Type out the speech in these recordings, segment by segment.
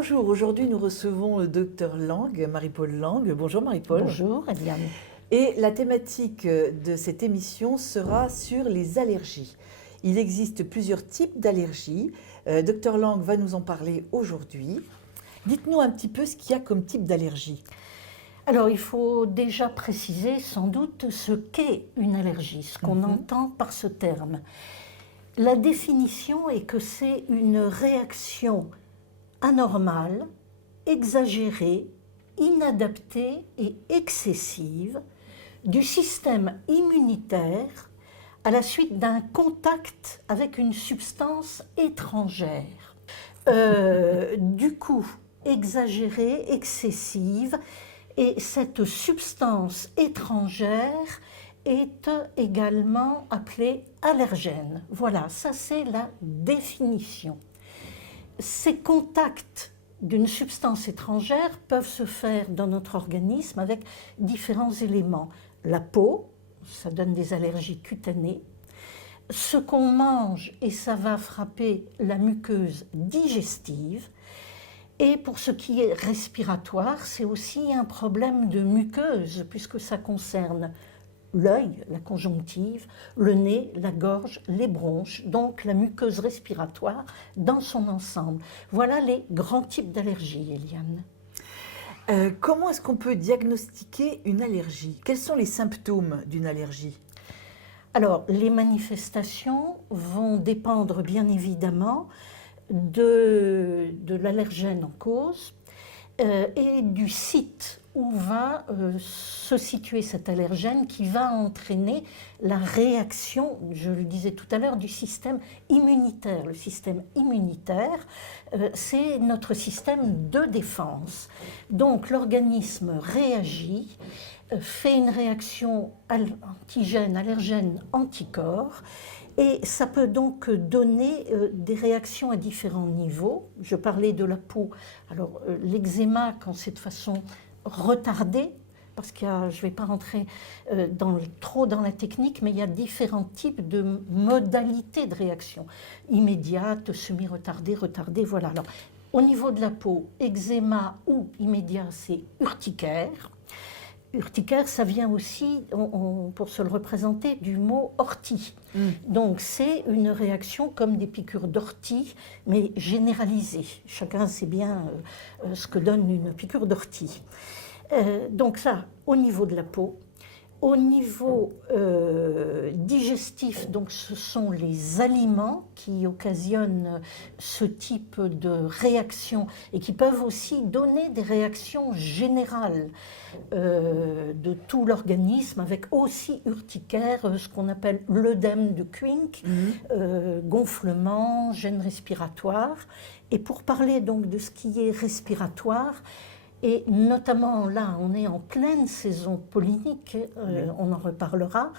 Bonjour, aujourd'hui nous recevons le docteur Lang, Marie-Paule Lang. Bonjour Marie-Paule. Bonjour Eliane. Et la thématique de cette émission sera sur les allergies. Il existe plusieurs types d'allergies. Docteur Lang va nous en parler aujourd'hui. Dites-nous un petit peu ce qu'il y a comme type d'allergie. Alors il faut déjà préciser sans doute ce qu'est une allergie, ce qu'on entend par ce terme. La définition est que c'est une réaction anormale, exagérée, inadaptée et excessive du système immunitaire à la suite d'un contact avec une substance étrangère. Du coup, exagérée, excessive, et cette substance étrangère est également appelée allergène. Voilà, ça c'est la définition. Ces contacts d'une substance étrangère peuvent se faire dans notre organisme avec différents éléments. La peau, ça donne des allergies cutanées. Ce qu'on mange, et ça va frapper la muqueuse digestive. Et pour ce qui est respiratoire, c'est aussi un problème de muqueuse, puisque ça concerne l'œil, la conjonctive, le nez, la gorge, les bronches, donc la muqueuse respiratoire dans son ensemble. Voilà les grands types d'allergies, Eliane. Comment est-ce qu'on peut diagnostiquer une allergie? Quels sont les symptômes d'une allergie? Alors, les manifestations vont dépendre bien évidemment de l'allergène en cause et du site où va se situer cet allergène qui va entraîner la réaction, je le disais tout à l'heure, du système immunitaire. Le système immunitaire, c'est notre système de défense. Donc l'organisme réagit, fait une réaction antigène, allergène, anticorps, et ça peut donc donner des réactions à différents niveaux. Je parlais de la peau. Alors l'eczéma, quand c'est de façon retardée, parce que je ne vais pas rentrer trop dans la technique, mais il y a différents types de modalités de réaction. Immédiate, semi-retardée, retardée, voilà. Alors, au niveau de la peau, eczéma ou immédiat, c'est urticaire. Urticaire, ça vient aussi, pour se le représenter, du mot ortie. Donc c'est une réaction comme des piqûres d'ortie, mais généralisée. Chacun sait bien ce que donne une piqûre d'ortie. Donc ça, au niveau de la peau. Au niveau digestif, donc ce sont les aliments qui occasionnent ce type de réaction et qui peuvent aussi donner des réactions générales de tout l'organisme, avec aussi urticaire, ce qu'on appelle l'œdème de Quincke, gonflement, gêne respiratoire. Et pour parler donc de ce qui est respiratoire, et notamment là, on est en pleine saison pollinique, on en reparlera,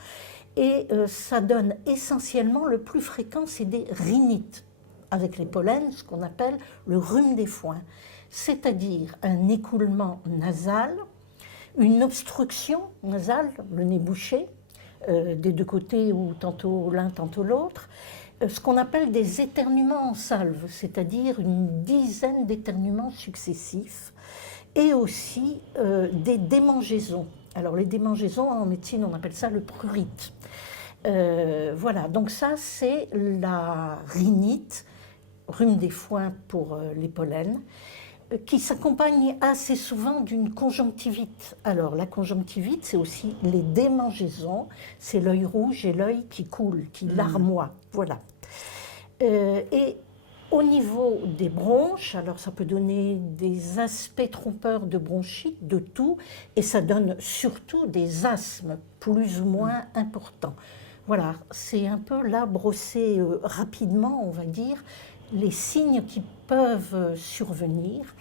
et ça donne essentiellement, le plus fréquent, c'est des rhinites, avec les pollens, ce qu'on appelle le rhume des foins, c'est-à-dire un écoulement nasal, une obstruction nasale, le nez bouché, des deux côtés ou tantôt l'un, tantôt l'autre, ce qu'on appelle des éternuements en salve, c'est-à-dire une dizaine d'éternuements successifs, et aussi des démangeaisons. Alors les démangeaisons, en médecine, on appelle ça le prurite. Voilà, donc ça c'est la rhinite, rhume des foins pour les pollens, qui s'accompagne assez souvent d'une conjonctivite. Alors la conjonctivite, c'est aussi les démangeaisons, c'est l'œil rouge et l'œil qui coule, qui larmoie, voilà. Et au niveau des bronches, alors ça peut donner des aspects trompeurs de bronchite, de toux, et ça donne surtout des asthmes plus ou moins importants. Voilà, c'est un peu là brosser rapidement, on va dire, les signes qui peuvent survenir,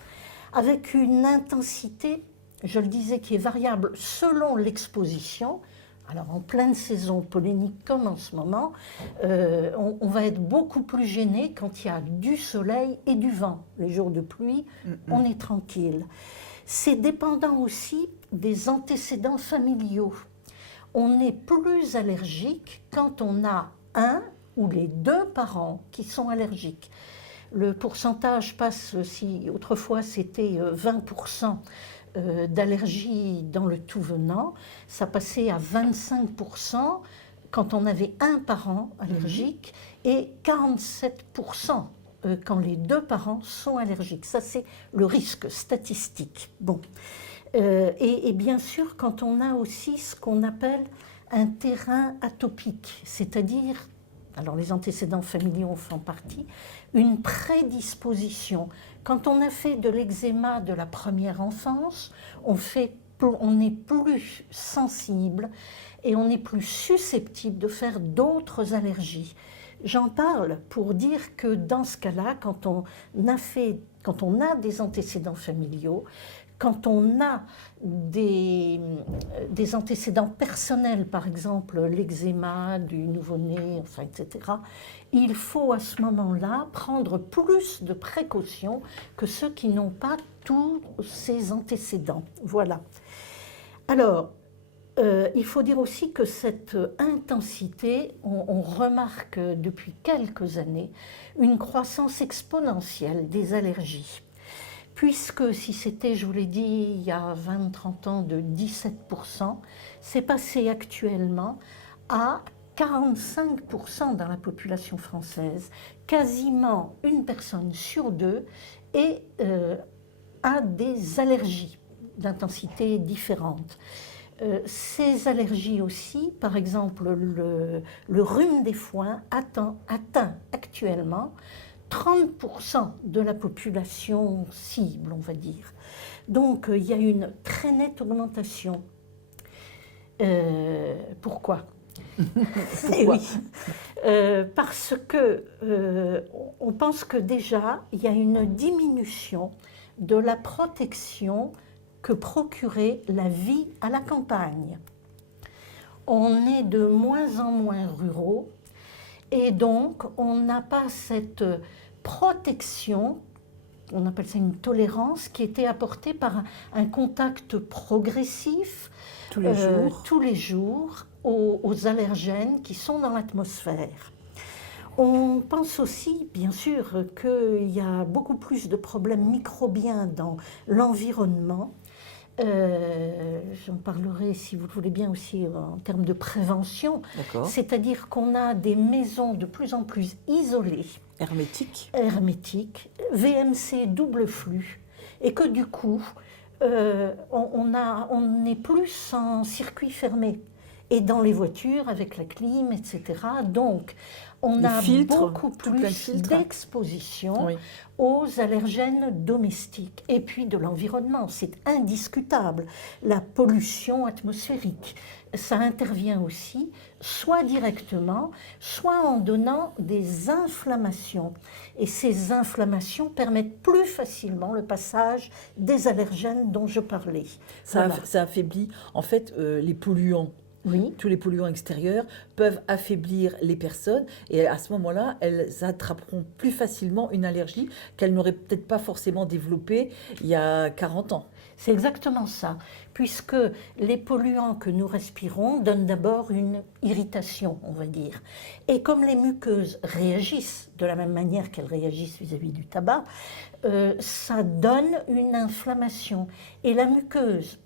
avec une intensité, je le disais, qui est variable selon l'exposition. Alors en pleine saison pollinique comme en ce moment, on va être beaucoup plus gêné quand il y a du soleil et du vent. Les jours de pluie, on est tranquille. C'est dépendant aussi des antécédents familiaux. On est plus allergique quand on a un ou les deux parents qui sont allergiques. Le pourcentage passe, si autrefois c'était 20% d'allergies dans le tout venant, ça passait à 25% quand on avait un parent allergique et 47% quand les deux parents sont allergiques. Ça, c'est le risque statistique. Bon. Et bien sûr, quand on a aussi ce qu'on appelle un terrain atopique, c'est-à-dire, alors les antécédents familiaux en font partie, une prédisposition. Quand on a fait de l'eczéma de la première enfance, on est plus sensible et on est plus susceptible de faire d'autres allergies. J'en parle pour dire que dans ce cas-là, quand on a des antécédents familiaux, quand on a des antécédents personnels, par exemple l'eczéma du nouveau-né, enfin, etc., il faut à ce moment-là prendre plus de précautions que ceux qui n'ont pas tous ces antécédents. Voilà. Alors, il faut dire aussi que cette intensité, on remarque depuis quelques années une croissance exponentielle des allergies. Puisque si c'était, je vous l'ai dit, il y a 20-30 ans de 17%, c'est passé actuellement à 45% dans la population française. Quasiment une personne sur deux a des allergies d'intensité différente. Ces allergies aussi, par exemple le rhume des foins atteint actuellement 30% de la population cible, on va dire. Donc il y a une très nette augmentation. Pourquoi? Pourquoi? Oui. Parce que on pense que déjà il y a une diminution de la protection que procurait la vie à la campagne. On est de moins en moins ruraux et donc on n'a pas cette protection, on appelle ça une tolérance, qui était apportée par un contact progressif tous les jours aux allergènes qui sont dans l'atmosphère. On pense aussi, bien sûr, qu'il y a beaucoup plus de problèmes microbiens dans l'environnement. J'en parlerai, si vous le voulez bien, aussi en termes de prévention. C'est-à-dire qu'on a des maisons de plus en plus isolées. Hermétiques. VMC double flux. Et que du coup, on n'est plus en circuit fermé. Et dans les voitures, avec la clim, etc. Donc, on a beaucoup plus d'exposition aux allergènes domestiques et puis de l'environnement. C'est indiscutable. La pollution atmosphérique, ça intervient aussi, soit directement, soit en donnant des inflammations. Et ces inflammations permettent plus facilement le passage des allergènes dont je parlais. Ça affaiblit, en fait, les polluants. Oui. Tous les polluants extérieurs peuvent affaiblir les personnes et à ce moment-là, elles attraperont plus facilement une allergie qu'elles n'auraient peut-être pas forcément développée il y a 40 ans. C'est exactement ça, puisque les polluants que nous respirons donnent d'abord une irritation, on va dire. Et comme les muqueuses réagissent de la même manière qu'elles réagissent vis-à-vis du tabac, ça donne une inflammation. Et la muqueuse,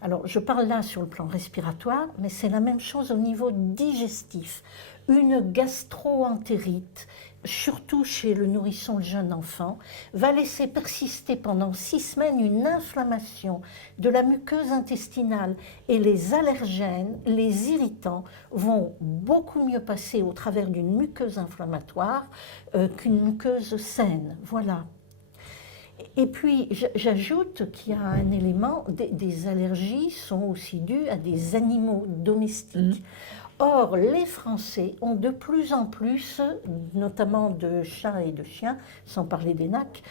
alors je parle là sur le plan respiratoire, mais c'est la même chose au niveau digestif. Une gastro-entérite, surtout chez le nourrisson, le jeune enfant, va laisser persister pendant 6 semaines une inflammation de la muqueuse intestinale. Et les allergènes, les irritants, vont beaucoup mieux passer au travers d'une muqueuse inflammatoire qu'une muqueuse saine. Voilà. Et puis, j'ajoute qu'il y a un élément, des allergies sont aussi dues à des animaux domestiques. Or, les Français ont de plus en plus, notamment de chats et de chiens, sans parler des nacs,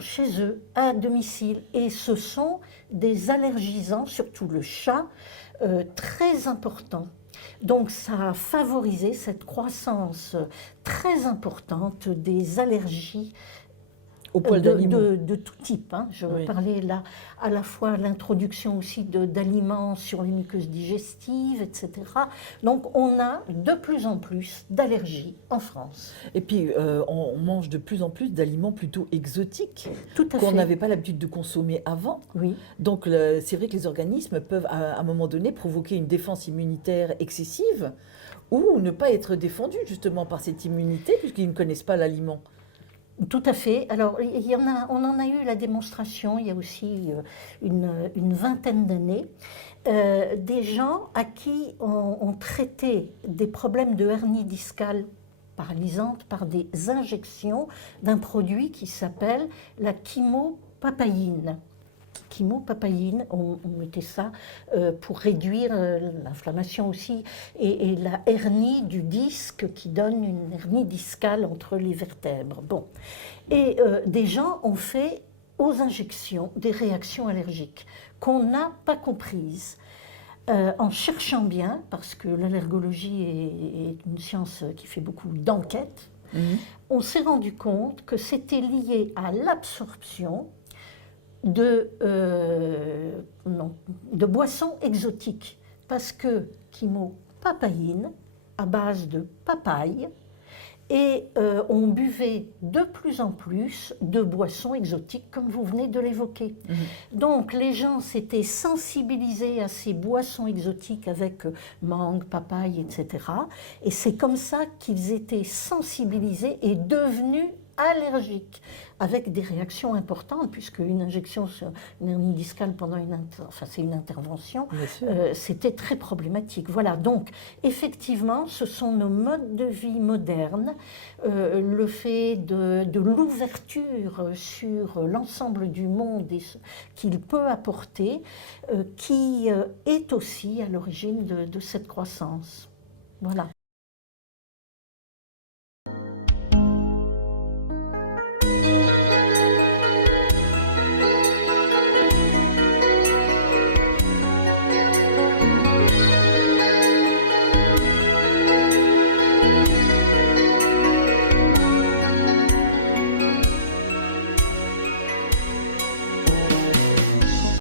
chez eux, à domicile. Et ce sont des allergisants, surtout le chat, très importants. Donc ça a favorisé cette croissance très importante des allergies Au poil d'animaux. de tout type. Hein. Je Oui. parlais là à la fois l'introduction aussi d'aliments sur les muqueuses digestives, etc. Donc on a de plus en plus d'allergies en France. Et puis, on mange de plus en plus d'aliments plutôt exotiques Tout à qu'on fait. n'avait pas l'habitude de consommer avant. Oui. Donc, c'est vrai que les organismes peuvent, à un moment donné, provoquer une défense immunitaire excessive ou ne pas être défendus justement par cette immunité puisqu'ils ne connaissent pas l'aliment. Tout à fait. Alors, on en a eu la démonstration il y a aussi une vingtaine d'années. Des gens à qui on traitait des problèmes de hernie discale paralysante par des injections d'un produit qui s'appelle la chymopapaïne. Chymopapaïne, on mettait ça pour réduire l'inflammation aussi et la hernie du disque qui donne une hernie discale entre les vertèbres. Bon. Et des gens ont fait aux injections des réactions allergiques qu'on n'a pas comprises. En cherchant bien, parce que l'allergologie est une science qui fait beaucoup d'enquêtes, on s'est rendu compte que c'était lié à l'absorption de boissons exotiques. Parce que chymopapaïne, à base de papaye, et on buvait de plus en plus de boissons exotiques, comme vous venez de l'évoquer. Donc les gens s'étaient sensibilisés à ces boissons exotiques avec mangue, papaye, etc. Et c'est comme ça qu'ils étaient sensibilisés et devenus allergiques, avec des réactions importantes, puisque une injection sur une hernie discale pendant c'est une intervention, c'était très problématique. Voilà, donc effectivement, ce sont nos modes de vie modernes, le fait de l'ouverture sur l'ensemble du monde et ce qu'il peut apporter, qui est aussi à l'origine de cette croissance. Voilà.